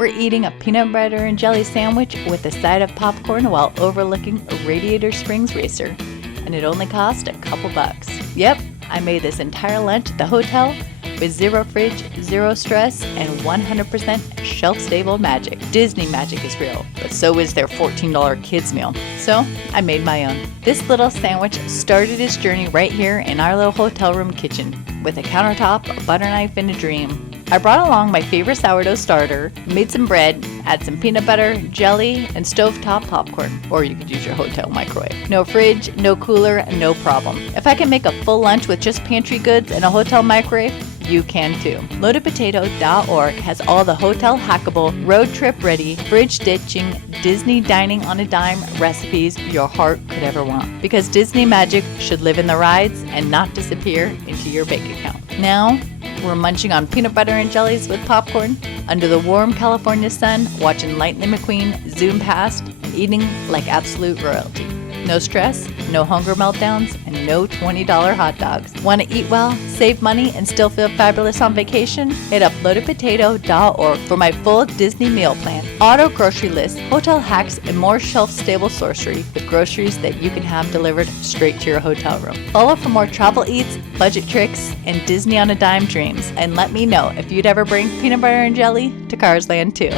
We're eating a peanut butter and jelly sandwich with a side of popcorn while overlooking a Radiator Springs Racer. And it only cost a couple bucks. Yep, I made this entire lunch at the hotel with zero fridge, zero stress, and 100% shelf-stable magic. Disney magic is real, but so is their $14 kids meal. So I made my own. This little sandwich started its journey right here in our little hotel room kitchen with a countertop, a butter knife, and a dream. I brought along my favorite sourdough starter, made some bread, add some peanut butter, jelly, and stovetop popcorn. Or you could use your hotel microwave. No fridge, no cooler, no problem. If I can make a full lunch with just pantry goods and a hotel microwave, you can too. Loadedpotato.org has all the hotel hackable, road trip ready, fridge ditching, Disney dining on a dime recipes your heart could ever want. Because Disney magic should live in the rides and not disappear into your bank account. Now, we're munching on peanut butter and jellies with popcorn under the warm California sun, watching Lightning McQueen zoom past and eating like absolute royalty. No stress, no hunger meltdowns, and no $20 hot dogs. Want to eat well, save money, and still feel fabulous on vacation? Hit up loadedpotato.org for my full Disney meal plan, auto grocery list, hotel hacks, and more shelf-stable sorcery with groceries that you can have delivered straight to your hotel room. Follow for more travel eats, budget tricks, and Disney on a dime dreams. And let me know if you'd ever bring peanut butter and jelly to Cars Land too.